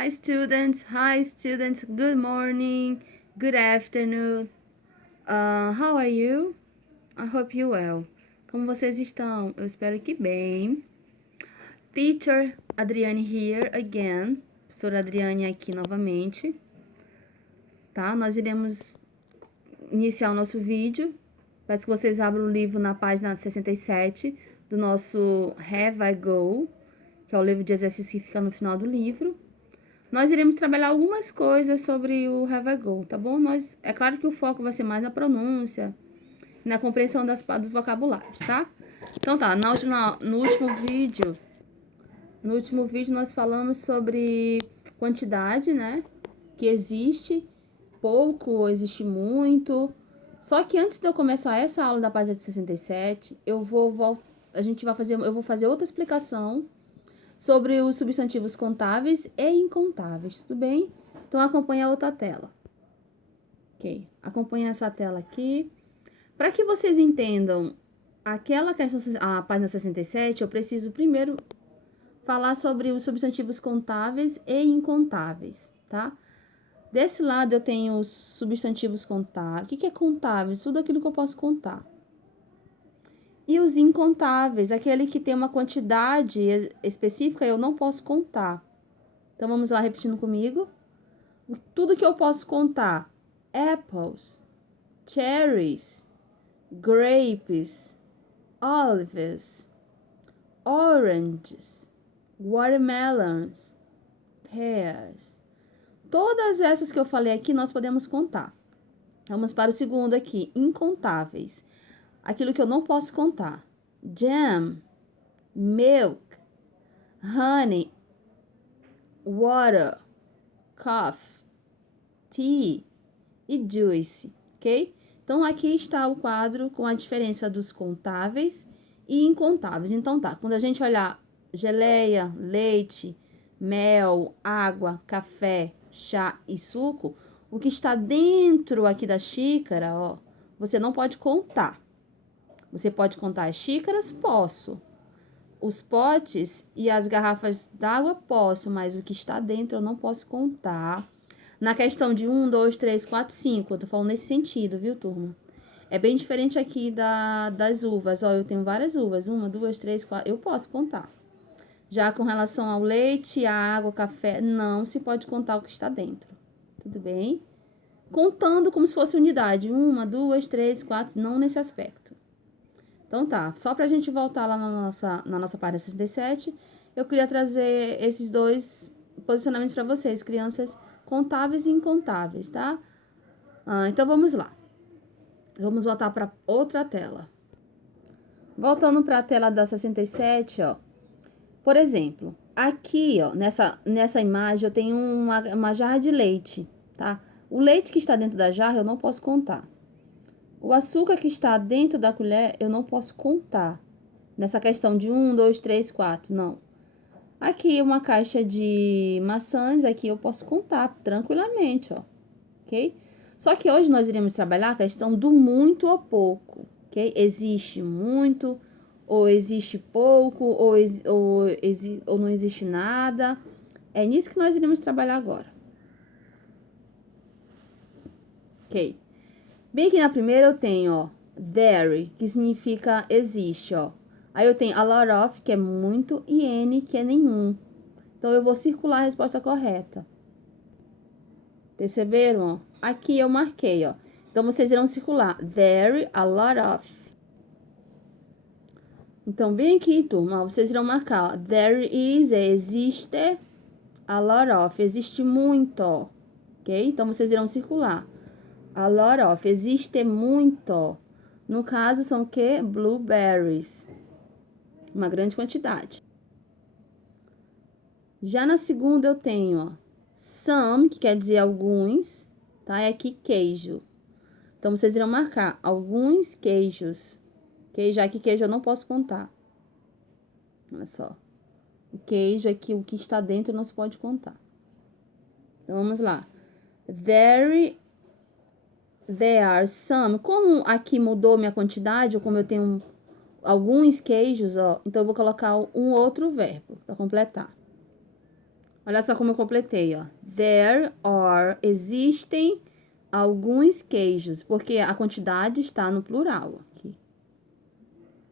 Hi students, good morning, good afternoon. How are you? I hope you well. Como vocês estão? Eu espero que bem. Teacher Adriane here again. Professora Adriane aqui novamente. Tá? Nós iremos iniciar o nosso vídeo. Peço que vocês abram o livro na página 67 do nosso Have I Go, que é o livro de exercício que fica no final do livro. Nós iremos trabalhar algumas coisas sobre o Have I Go, tá bom? É claro que o foco vai ser mais na pronúncia, na compreensão dos vocabulários, tá? Então tá, no último vídeo nós falamos sobre quantidade, né? Que existe pouco ou existe muito. Só que antes de eu começar essa aula da página 67, eu vou fazer outra explicação sobre os substantivos contáveis e incontáveis, tudo bem? Então, acompanha a outra tela. Ok, acompanha essa tela aqui. Para que vocês entendam aquela questão, a página 67, eu preciso primeiro falar sobre os substantivos contáveis e incontáveis, tá? Desse lado eu tenho os substantivos contáveis. O que é contáveis? Tudo aquilo que eu posso contar. E os incontáveis, aquele que tem uma quantidade específica, eu não posso contar. Então, vamos lá repetindo comigo. Tudo que eu posso contar: apples, cherries, grapes, olives, oranges, watermelons, pears. Todas essas que eu falei aqui, nós podemos contar. Vamos para o segundo aqui, incontáveis. Aquilo que eu não posso contar: jam, milk, honey, water, coffee, tea e juice, ok? Então, aqui está o quadro com a diferença dos contáveis e incontáveis. Então, tá, quando a gente olhar geleia, leite, mel, água, café, chá e suco, o que está dentro aqui da xícara, ó, você não pode contar. Você pode contar as xícaras? Posso. Os potes e as garrafas d'água? Posso, mas o que está dentro eu não posso contar. Na questão de 1, 2, 3, 4, 5, eu tô falando nesse sentido, viu, turma? É bem diferente aqui das uvas. Ó, eu tenho várias uvas. 1, 2, 3, 4, eu posso contar. Já com relação ao leite, a água, o café, não se pode contar o que está dentro. Tudo bem? Contando como se fosse unidade. 1, 2, 3, 4, não nesse aspecto. Então tá, só pra gente voltar lá na nossa página 67, eu queria trazer esses dois posicionamentos para vocês, crianças contáveis e incontáveis, tá? Então vamos lá. Vamos voltar para outra tela. Voltando para a tela da 67, ó. Por exemplo, aqui, ó, nessa imagem eu tenho uma jarra de leite, tá? O leite que está dentro da jarra eu não posso contar. O açúcar que está dentro da colher, eu não posso contar. Nessa questão de 1, 2, 3, 4, não. Aqui uma caixa de maçãs, aqui eu posso contar tranquilamente, ó. Ok? Só que hoje nós iremos trabalhar a questão do muito ou pouco, ok? Existe muito, ou existe pouco, ou não existe nada. É nisso que nós iremos trabalhar agora. Ok? Bem aqui na primeira eu tenho, ó, there, que significa existe, ó. Aí eu tenho a lot of, que é muito, e any, que é nenhum. Então, eu vou circular a resposta correta. Perceberam, ó? Aqui eu marquei, ó. Então, vocês irão circular there, a lot of. Então, bem aqui, turma, vocês irão marcar, ó, there is, existe, a lot of, existe muito, ok? Então, vocês irão circular. A lot of, existe muito. No caso, são o quê? Blueberries. Uma grande quantidade. Já na segunda eu tenho, ó, some, que quer dizer alguns, tá? É aqui queijo. Então, vocês irão marcar alguns queijos. Ok? Já que queijo eu não posso contar. Olha só. O queijo aqui, o que está dentro, não se pode contar. Então, vamos lá. There are some. Como aqui mudou minha quantidade, ou como eu tenho alguns queijos, ó, então eu vou colocar um outro verbo para completar. Olha só como eu completei, ó. There are, existem alguns queijos, porque a quantidade está no plural aqui.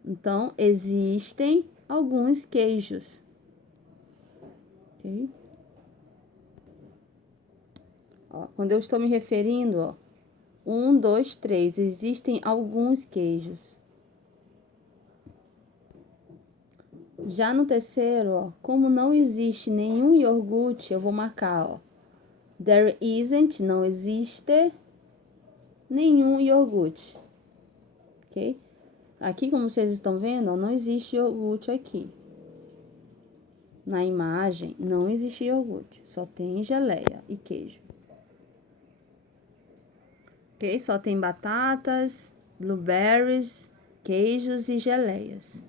Então, existem alguns queijos. Ok? Ó, quando eu estou me referindo, ó, 1, 2, 3, existem alguns queijos. Já no terceiro, ó, como não existe nenhum iogurte, eu vou marcar, ó. There isn't, não existe nenhum iogurte. Ok? Aqui, como vocês estão vendo, ó, não existe iogurte aqui. Na imagem, não existe iogurte. Só tem geleia e queijo. Ok? Só tem batatas, blueberries, queijos e geleias.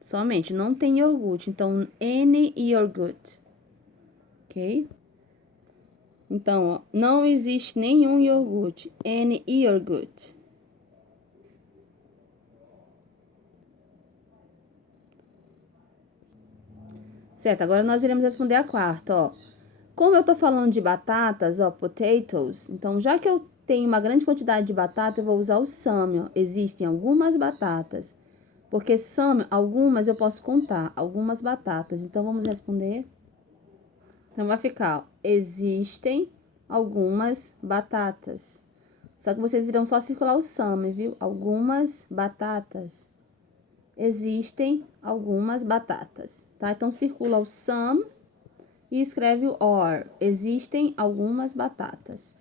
Somente, não tem iogurte. Então, any yogurt. Ok? Então, ó, não existe nenhum iogurte. Any yogurt. Certo, agora nós iremos responder a quarta, ó. Como eu tô falando de batatas, ó, potatoes, então já que eu tenho uma grande quantidade de batata, eu vou usar o some, ó. Existem algumas batatas. Porque some, algumas eu posso contar, algumas batatas. Então, vamos responder. Então, vai ficar, ó, existem algumas batatas. Só que vocês irão só circular o some, viu? Algumas batatas. Existem algumas batatas, tá? Então, circula o some e escreve o or. Existem algumas batatas.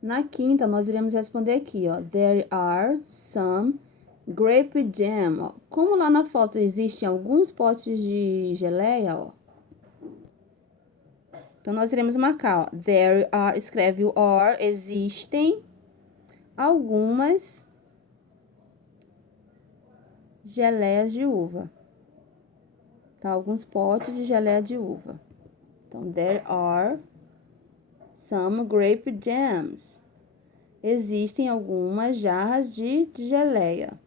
Na quinta, nós iremos responder aqui, ó. There are some grape jam. Ó. Como lá na foto existem alguns potes de geleia, ó. Então, nós iremos marcar, ó. There are, escreve o or. Existem algumas geleias de uva. Tá? Alguns potes de geleia de uva. Então, there are some grape jams. Existem algumas jarras de geleia.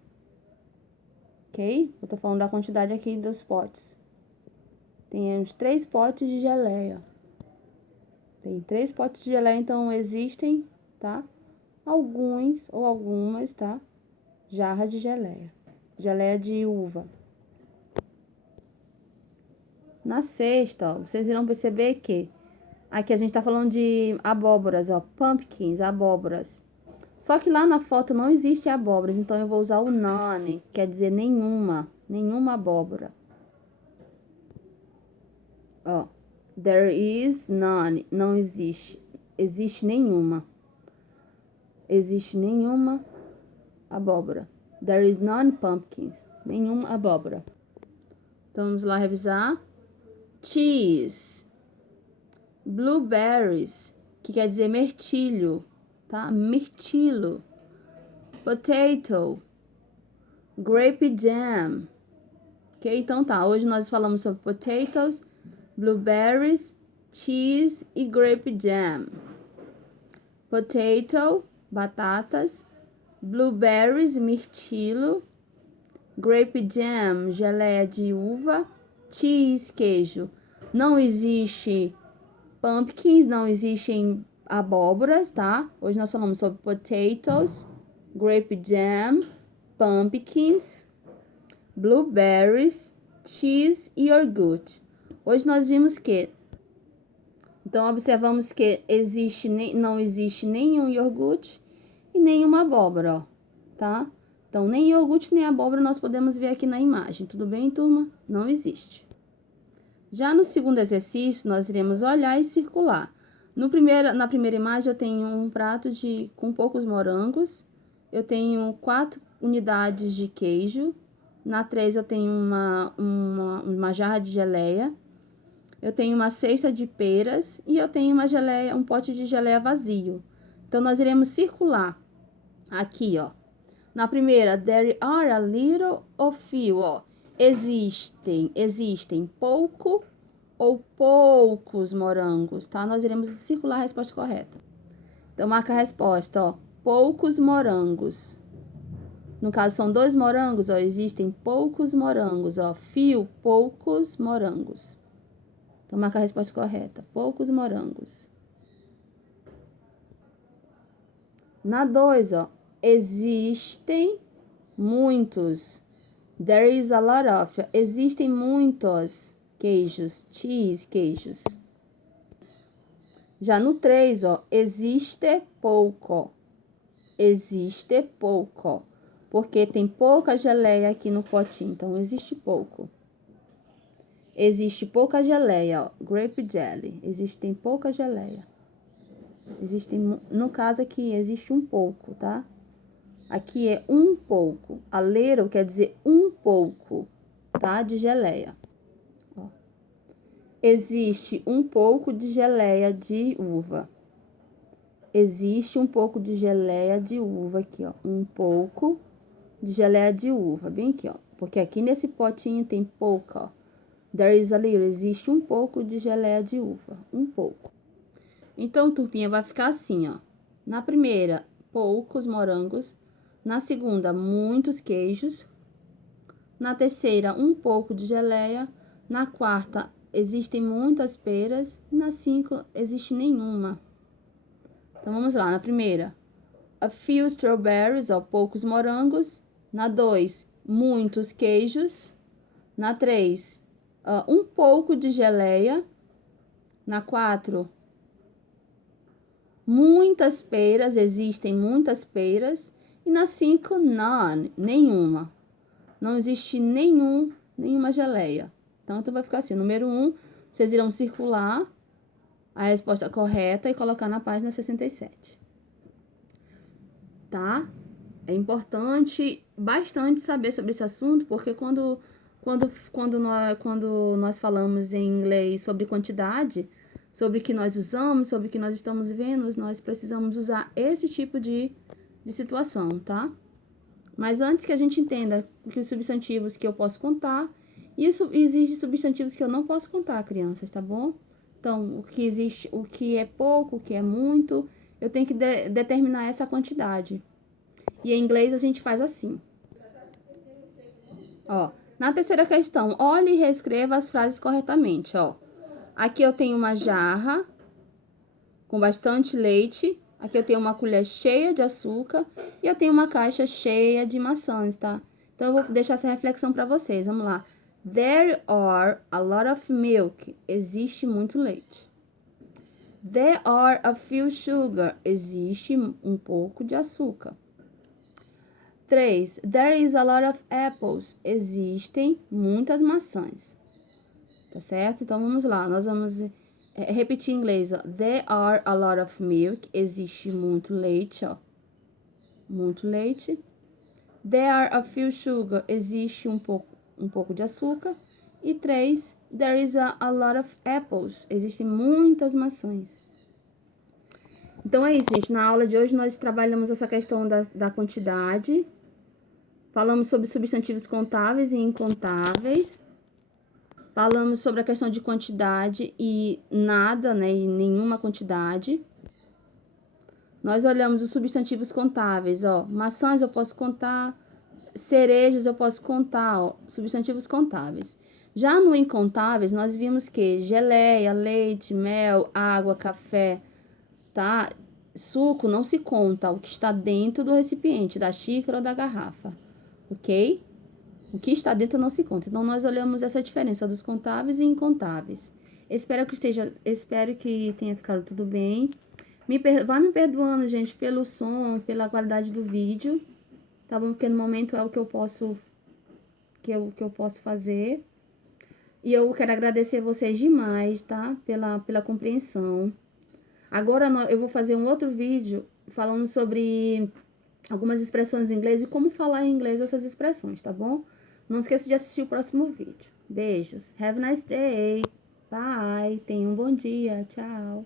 Ok? Eu tô falando da quantidade aqui dos potes. Tem uns 3 potes de geleia. Tem 3 potes de geleia, então existem, tá? Alguns ou algumas, tá? Jarras de geleia. Geleia de uva. Na sexta, ó, vocês irão perceber que aqui a gente tá falando de abóboras, ó. Pumpkins, abóboras. Só que lá na foto não existe abóboras, então eu vou usar o none, quer dizer nenhuma abóbora. Ó, there is none, não existe. Existe nenhuma. Existe nenhuma abóbora. There is none pumpkins, nenhuma abóbora. Então, vamos lá revisar. Cheese. Blueberries, que quer dizer mirtilho, tá? Mirtilo. Potato. Grape jam. Ok? Então tá, hoje nós falamos sobre potatoes, blueberries, cheese e grape jam. Potato, batatas, blueberries, mirtilo, grape jam, geleia de uva, cheese, queijo. Não existe pumpkins, não existem abóboras, tá? Hoje nós falamos sobre potatoes, grape jam, pumpkins, blueberries, cheese e iogurte. Hoje nós vimos que, então observamos que não existe nenhum iogurte e nenhuma abóbora, ó, tá? Então, nem iogurte nem abóbora nós podemos ver aqui na imagem, tudo bem, turma? Não existe. Já no segundo exercício, nós iremos olhar e circular. Na primeira imagem, eu tenho um prato com poucos morangos, eu tenho 4 unidades de queijo, na 3 eu tenho uma jarra de geleia, eu tenho uma cesta de peras e eu tenho um pote de geleia vazio. Então, nós iremos circular aqui, ó. Na primeira, there are a little of few, ó. Existem pouco ou poucos morangos, tá? Nós iremos circular a resposta correta. Então, marca a resposta, ó. Poucos morangos. No caso, são 2 morangos, ó. Existem poucos morangos, ó. Few, poucos morangos. Então, marca a resposta correta. Poucos morangos. Na 2, ó. Existem muitos. There is a lot of. Existem muitos queijos. Cheese, queijos. Já no 3, ó. Existe pouco. Existe pouco. Porque tem pouca geleia aqui no potinho. Então, existe pouco. Existe pouca geleia, ó. Grape jelly. Existem pouca geleia. Existem, no caso aqui, existe um pouco, tá? Aqui é um pouco. A little quer dizer um pouco, tá? De geleia. Ó. Existe um pouco de geleia de uva. Existe um pouco de geleia de uva aqui, ó. Um pouco de geleia de uva, bem aqui, ó. Porque aqui nesse potinho tem pouca, ó. There is a little. Existe um pouco de geleia de uva. Um pouco. Então, turminha, vai ficar assim, ó. Na primeira, poucos morangos. Na segunda, muitos queijos. Na terceira, um pouco de geleia. Na quarta, existem muitas peras. E na 5, existe nenhuma. Então, vamos lá. Na primeira, a few strawberries, ó, poucos morangos. Na 2, muitos queijos. Na 3, um pouco de geleia. Na 4, muitas peras, existem muitas peras. E na 5, none, nenhuma. Não existe nenhuma geleia. Então, vai ficar assim, número 1, vocês irão circular a resposta correta e colocar na página 67. Tá? É importante bastante saber sobre esse assunto, porque quando nós falamos em inglês sobre quantidade, sobre o que nós usamos, sobre o que nós estamos vendo, nós precisamos usar esse tipo de situação, tá? Mas antes que a gente entenda que os substantivos que eu posso contar, isso existe substantivos que eu não posso contar, crianças, tá bom? Então, o que existe, o que é pouco, o que é muito, eu tenho que determinar essa quantidade. E em inglês a gente faz assim. Ó, na terceira questão, olhe e reescreva as frases corretamente, ó. Aqui eu tenho uma jarra com bastante leite. Aqui eu tenho uma colher cheia de açúcar e eu tenho uma caixa cheia de maçãs, tá? Então, eu vou deixar essa reflexão para vocês. Vamos lá. There are a lot of milk. Existe muito leite. There are a few sugar. Existe um pouco de açúcar. 3. There is a lot of apples. Existem muitas maçãs. Tá certo? Então, vamos lá. Nós vamos repetir em inglês, ó. There are a lot of milk. Existe muito leite, ó. Muito leite. There are a few sugar. Existe um pouco de açúcar. E 3. There is a lot of apples. Existem muitas maçãs. Então, é isso, gente. Na aula de hoje, nós trabalhamos essa questão da quantidade. Falamos sobre substantivos contáveis e incontáveis. Falamos sobre a questão de quantidade e nada, né? E nenhuma quantidade. Nós olhamos os substantivos contáveis, ó. Maçãs eu posso contar, cerejas eu posso contar, ó. Substantivos contáveis. Já no incontáveis, nós vimos que geleia, leite, mel, água, café, tá? Suco não se conta, o que está dentro do recipiente, da xícara ou da garrafa, ok? O que está dentro não se conta. Então, nós olhamos essa diferença dos contáveis e incontáveis. Espero que tenha ficado tudo bem. Vá me perdoando, gente, pelo som, pela qualidade do vídeo, tá bom? Porque no momento é o que eu posso fazer. E eu quero agradecer vocês demais, tá? Pela compreensão. Agora eu vou fazer um outro vídeo falando sobre algumas expressões em inglês e como falar em inglês essas expressões, tá bom? Não esqueça de assistir o próximo vídeo. Beijos. Have a nice day. Bye. Tenha um bom dia. Tchau.